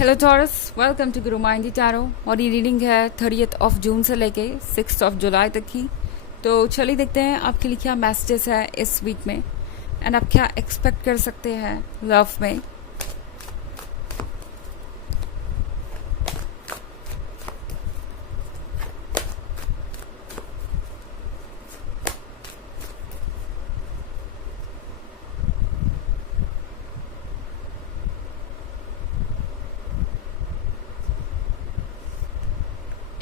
Hello taurus, welcome to Guru माइंडी tarot. और ये reading है 30th ऑफ जून से लेके 6th ऑफ जुलाई तक की। तो चलिए देखते हैं आपके लिए क्या मैसेजेस है इस वीक में एंड आप क्या एक्सपेक्ट कर सकते हैं लव में।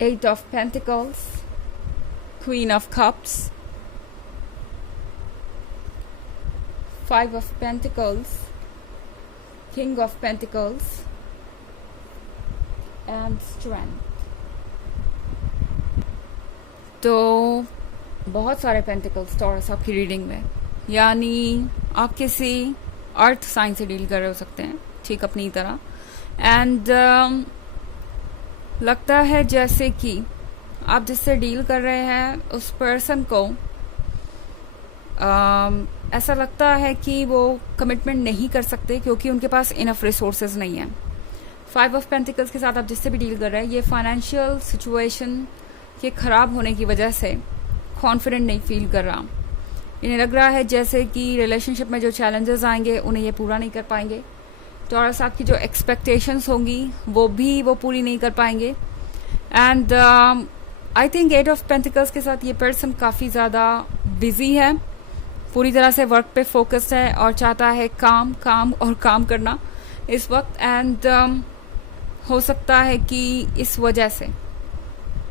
Eight of Pentacles, Queen of Cups, Five of Pentacles, King of Pentacles, and Strength। तो बहुत सारे पेंटिकल्स टॉरस आपकी रीडिंग में, यानी आप किसी अर्थ साइन से डील कर रहे हो सकते हैं, ठीक अपनी तरह। एंड लगता है जैसे कि आप जिससे डील कर रहे हैं उस पर्सन को ऐसा लगता है कि वो कमिटमेंट नहीं कर सकते क्योंकि उनके पास इनफ रिसोर्सेज नहीं है। 5 ऑफ पेंटिकल्स के साथ आप जिससे भी डील कर रहे हैं, ये फाइनेंशियल सिचुएशन के ख़राब होने की वजह से कॉन्फिडेंट नहीं फील कर रहा। इन्हें लग रहा है जैसे कि रिलेशनशिप में जो चैलेंजेस आएंगे उन्हें ये पूरा नहीं कर पाएंगे। टॉरस आपकी जो एक्सपेक्टेशंस होंगी वो पूरी नहीं कर पाएंगे। And I think 8 of pentacles के साथ ये पर्सन काफ़ी ज़्यादा बिजी है, पूरी तरह से वर्क पे फोकस्ड है और चाहता है काम करना इस वक्त। एंड हो सकता है कि इस वजह से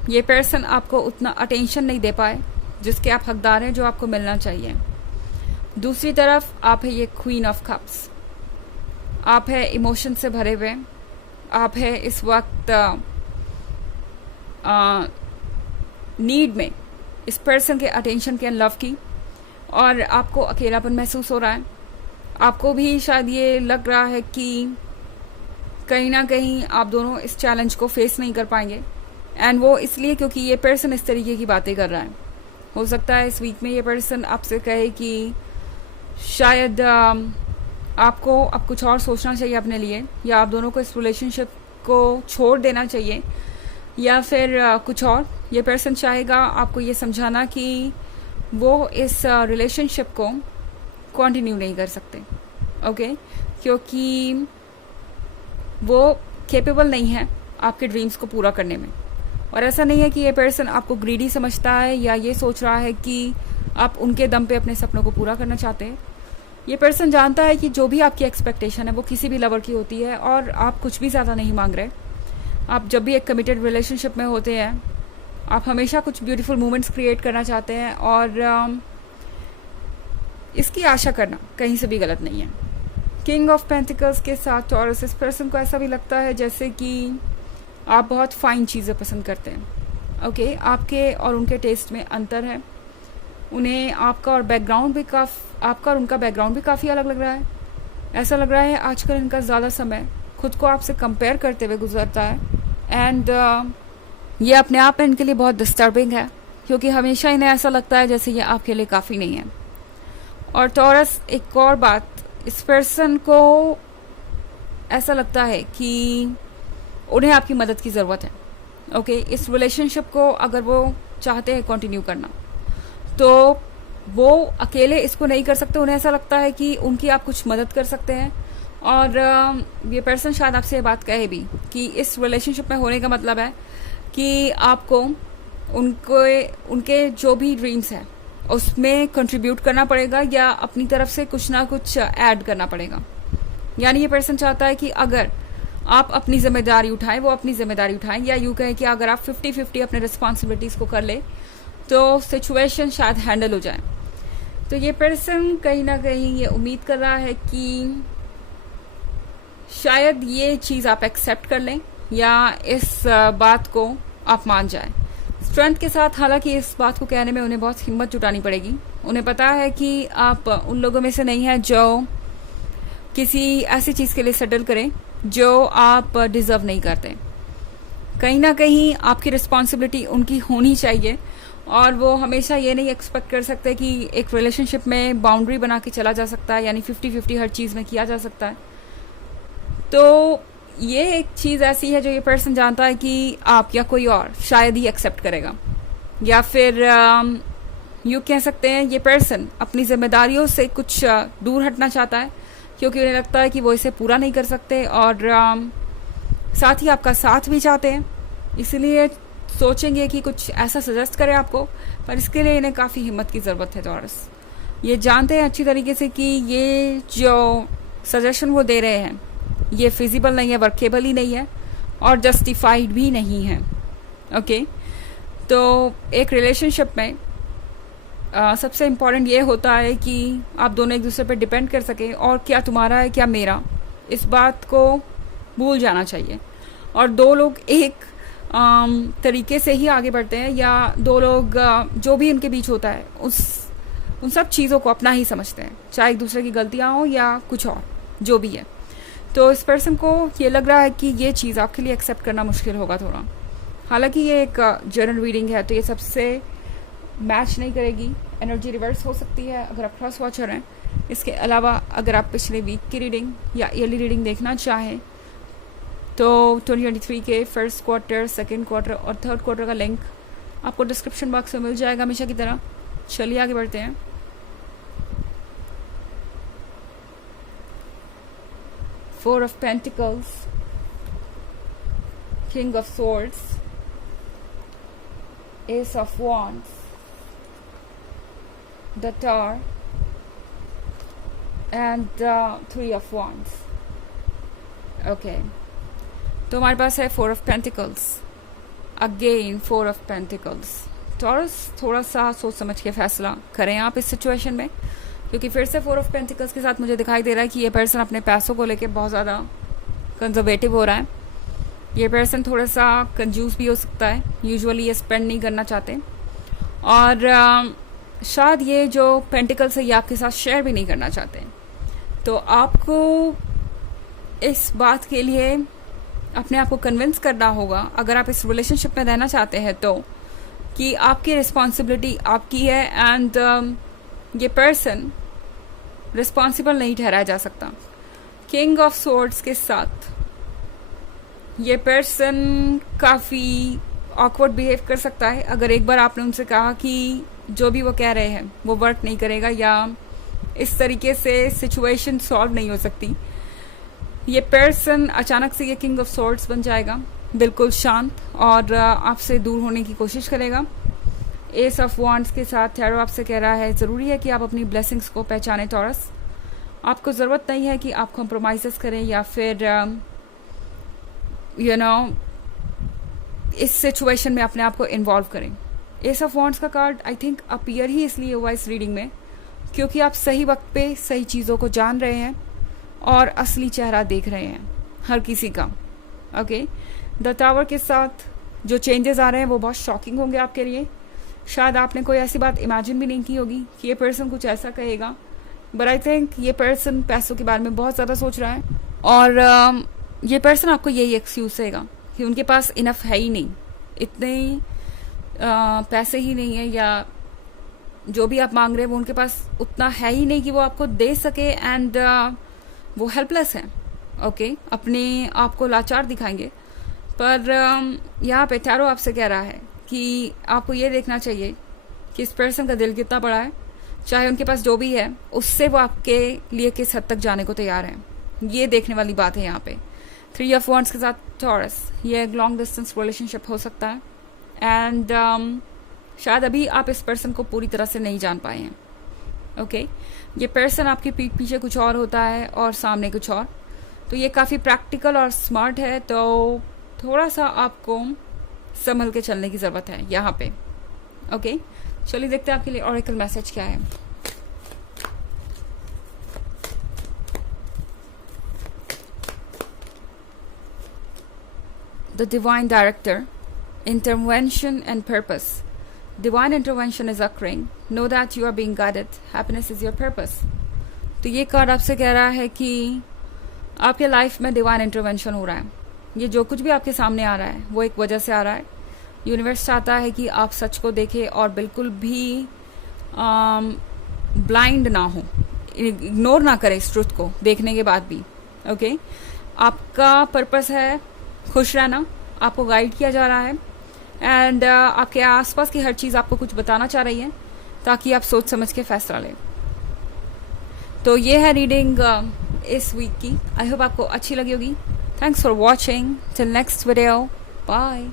ये पर्सन आपको उतना अटेंशन नहीं दे पाए जिसके आप हकदार हैं, जो आपको मिलना चाहिए। दूसरी तरफ आप है ये क्वीन ऑफ कप्स, आप है इमोशन से भरे हुए, आप है इस वक्त नीड में इस पर्सन के अटेंशन के एंड लव की, और आपको अकेलापन महसूस हो रहा है। आपको भी शायद ये लग रहा है कि कहीं ना कहीं आप दोनों इस चैलेंज को फेस नहीं कर पाएंगे। एंड वो इसलिए क्योंकि ये पर्सन इस तरीके की बातें कर रहा है। हो सकता है इस वीक में ये पर्सन आपसे कहे कि शायद आपको अब कुछ और सोचना चाहिए अपने लिए, या आप दोनों को इस रिलेशनशिप को छोड़ देना चाहिए, या फिर कुछ और। ये पर्सन चाहेगा आपको ये समझाना कि वो इस रिलेशनशिप को कंटिन्यू नहीं कर सकते, ओके, क्योंकि वो कैपेबल नहीं है आपके ड्रीम्स को पूरा करने में। और ऐसा नहीं है कि ये पर्सन आपको ग्रीडी समझता है या ये सोच रहा है कि आप उनके दम पे अपने सपनों को पूरा करना चाहते हैं। ये पर्सन जानता है कि जो भी आपकी एक्सपेक्टेशन है वो किसी भी लवर की होती है, और आप कुछ भी ज़्यादा नहीं मांग रहे। आप जब भी एक कमिटेड रिलेशनशिप में होते हैं, आप हमेशा कुछ ब्यूटीफुल मोमेंट्स क्रिएट करना चाहते हैं, और इसकी आशा करना कहीं से भी गलत नहीं है। किंग ऑफ पेंटिकल्स के साथ टॉरस, इस पर्सन को ऐसा भी लगता है जैसे कि आप बहुत फाइन चीज़ें पसंद करते हैं, ओके। आपके और उनके टेस्ट में अंतर है। उन्हें आपका और उनका बैकग्राउंड भी काफ़ी अलग लग रहा है। ऐसा लग रहा है आजकल इनका ज़्यादा समय खुद को आपसे कंपेयर करते हुए गुजरता है। एंड ये अपने आप में इनके लिए बहुत डिस्टर्बिंग है, क्योंकि हमेशा इन्हें ऐसा लगता है जैसे ये आपके लिए काफ़ी नहीं है। और टॉरस, एक और बात, इस पर्सन को ऐसा लगता है कि उन्हें आपकी मदद की ज़रूरत है, ओके। इस रिलेशनशिप को अगर वो चाहते हैं कंटिन्यू करना, तो वो अकेले इसको नहीं कर सकते। उन्हें ऐसा लगता है कि उनकी आप कुछ मदद कर सकते हैं। और ये पर्सन शायद आपसे ये बात कहे भी कि इस रिलेशनशिप में होने का मतलब है कि आपको उनके जो भी ड्रीम्स हैं उसमें कंट्रीब्यूट करना पड़ेगा, या अपनी तरफ से कुछ ना कुछ ऐड करना पड़ेगा। यानी ये पर्सन चाहता है कि अगर आप अपनी जिम्मेदारी उठाएं, वो अपनी जिम्मेदारी उठाएं, या यूँ कहें कि अगर आप 50-50 अपने रिस्पॉन्सिबिलिटीज़ को कर ले तो सिचुएशन शायद हैंडल हो जाए। तो ये पर्सन कहीं ना कहीं ये उम्मीद कर रहा है कि शायद ये चीज़ आप एक्सेप्ट कर लें, या इस बात को आप मान जाएं। स्ट्रेंथ के साथ हालांकि इस बात को कहने में उन्हें बहुत हिम्मत जुटानी पड़ेगी। उन्हें पता है कि आप उन लोगों में से नहीं हैं जो किसी ऐसी चीज़ के लिए सेटल करें जो आप डिज़र्व नहीं करते। कहीं ना कहीं आपकी रिस्पॉन्सिबिलिटी उनकी होनी चाहिए, और वो हमेशा ये नहीं एक्सपेक्ट कर सकते कि एक रिलेशनशिप में बाउंड्री बना के चला जा सकता है, यानी 50-50 हर चीज़ में किया जा सकता है। तो ये एक चीज़ ऐसी है जो ये पर्सन जानता है कि आप या कोई और शायद ही एक्सेप्ट करेगा, या फिर यूँ कह सकते हैं ये पर्सन अपनी जिम्मेदारियों से कुछ दूर हटना चाहता है, क्योंकि उन्हें लगता है कि वो इसे पूरा नहीं कर सकते, और साथ ही आपका साथ भी चाहते हैं, इसलिए सोचेंगे कि कुछ ऐसा सजेस्ट करें आपको, पर इसके लिए इन्हें काफ़ी हिम्मत की ज़रूरत है टॉरस। ये जानते हैं अच्छी तरीके से कि ये जो सजेशन वो दे रहे हैं ये फिजिबल नहीं है, वर्केबल ही नहीं है, और जस्टिफाइड भी नहीं है। ओके, तो एक रिलेशनशिप में सबसे इम्पॉर्टेंट ये होता है कि आप दोनों एक दूसरे पर डिपेंड कर सकें, और क्या तुम्हारा है क्या मेरा, इस बात को भूल जाना चाहिए, और दो लोग एक तरीके से ही आगे बढ़ते हैं, या दो लोग जो भी उनके बीच होता है उन सब चीज़ों को अपना ही समझते हैं, चाहे एक दूसरे की गलतियां हो या कुछ और जो भी है। तो इस पर्सन को ये लग रहा है कि ये चीज़ आपके लिए एक्सेप्ट करना मुश्किल होगा थोड़ा। हालांकि ये एक जनरल रीडिंग है, तो ये सबसे मैच नहीं करेगी, एनर्जी रिवर्स हो सकती है अगर आप क्रॉस वॉचर हैं। इसके अलावा अगर आप पिछले वीक की रीडिंग या ईयरली रीडिंग देखना चाहें तो 2023 के फर्स्ट क्वार्टर, सेकेंड क्वार्टर और थर्ड क्वार्टर का लिंक आपको डिस्क्रिप्शन बॉक्स में मिल जाएगा हमेशा की तरह। चलिए आगे बढ़ते हैं। Four of Pentacles, King of Swords, Ace of Wands, the Tower, and Three of Wands. Okay, तो हमारे पास है Four of Pentacles, again Four of Pentacles. Taurus, थोड़ा सा सोच समझ के फैसला करें आप इस सिचुएशन में, क्योंकि फिर से फोर ऑफ पेंटिकल्स के साथ मुझे दिखाई दे रहा है कि ये पर्सन अपने पैसों को लेके बहुत ज़्यादा कंजर्वेटिव हो रहा है। ये पर्सन थोड़ा सा कंजूस भी हो सकता है, यूजुअली ये स्पेंड नहीं करना चाहते, और शायद ये जो पेंटिकल्स है ये आपके साथ शेयर भी नहीं करना चाहते। तो आपको इस बात के लिए अपने आप को कन्विंस करना होगा, अगर आप इस रिलेशनशिप में रहना चाहते हैं तो, कि आपकी रिस्पॉन्सिबिलिटी आपकी है, एंड ये पर्सन रिस्पॉन्सिबल नहीं ठहराया जा सकता। किंग ऑफ सोर्ड्स के साथ ये पर्सन काफ़ी ऑकवर्ड बिहेव कर सकता है अगर एक बार आपने उनसे कहा कि जो भी वो कह रहे हैं वो वर्क नहीं करेगा, या इस तरीके से सिचुएशन सॉल्व नहीं हो सकती। ये पर्सन अचानक से ये किंग ऑफ सोर्ड्स बन जाएगा, बिल्कुल शांत, और आपसे दूर होने की कोशिश करेगा। एस ऑफ वॉन्ड्स के साथ टैरो आपसे कह रहा है ज़रूरी है कि आप अपनी ब्लेसिंग्स को पहचाने टॉरस। आपको ज़रूरत नहीं है कि आप कॉम्प्रोमाइज़ करें या फिर इस सिचुएशन में अपने आप को इन्वॉल्व करें। एस ऑफ वॉन्ड्स का कार्ड आई थिंक अपीयर ही इसलिए हुआ इस रीडिंग में क्योंकि आप सही वक्त पे सही चीज़ों को जान रहे हैं और असली चेहरा देख रहे हैं हर किसी का। ओके, द टावर के साथ जो चेंजेस आ रहे हैं वो बहुत शॉकिंग होंगे आपके लिए। शायद आपने कोई ऐसी बात इमेजिन भी नहीं की होगी कि ये पर्सन कुछ ऐसा कहेगा, बट आई थिंक ये पर्सन पैसों के बारे में बहुत ज़्यादा सोच रहा है, और ये पर्सन आपको यही एक्सक्यूज देगा कि उनके पास इनफ है ही नहीं, इतने पैसे ही नहीं है, या जो भी आप मांग रहे हैं वो उनके पास उतना है ही नहीं कि वो आपको दे सके, एंड वो हेल्पलेस है। ओके, अपने आप को लाचार दिखाएंगे। पर यहाँ पे टैरो आपसे कह रहा है कि आपको ये देखना चाहिए कि इस पर्सन का दिल कितना बड़ा है, चाहे उनके पास जो भी है उससे वो आपके लिए किस हद तक जाने को तैयार है, ये देखने वाली बात है यहाँ पे। थ्री ऑफ वॉन्ड्स के साथ टॉरस, ये एक लॉन्ग डिस्टेंस रिलेशनशिप हो सकता है, एंड शायद अभी आप इस पर्सन को पूरी तरह से नहीं जान पाए हैं। ओके, ये पर्सन आपकी पीठ पीछे कुछ और होता है और सामने कुछ और, तो ये काफ़ी प्रैक्टिकल और स्मार्ट है, तो थोड़ा सा आपको संभल के चलने की ज़रूरत है यहाँ पे। ओके, चलिए देखते हैं आपके लिए ऑरेकल मैसेज क्या है। The divine director, intervention and purpose. Divine intervention is occurring. Know that you are being guided. Happiness is your purpose. तो ये कार्ड आपसे कह रहा है कि आपके लाइफ में डिवाइन इंटरवेंशन हो रहा है। ये जो कुछ भी आपके सामने आ रहा है वो एक वजह से आ रहा है। यूनिवर्स चाहता है कि आप सच को देखें और बिल्कुल भी ब्लाइंड ना हो, इग्नोर ना करें इस ट्रुथ को देखने के बाद भी। ओके, आपका पर्पस है खुश रहना, आपको गाइड किया जा रहा है, एंड आपके आसपास की हर चीज़ आपको कुछ बताना चाह रही है ताकि आप सोच समझ के फैसला लें। तो ये है रीडिंग इस वीक की। आई होप आपको अच्छी लगी होगी। Thanks for watching. Till next video, bye.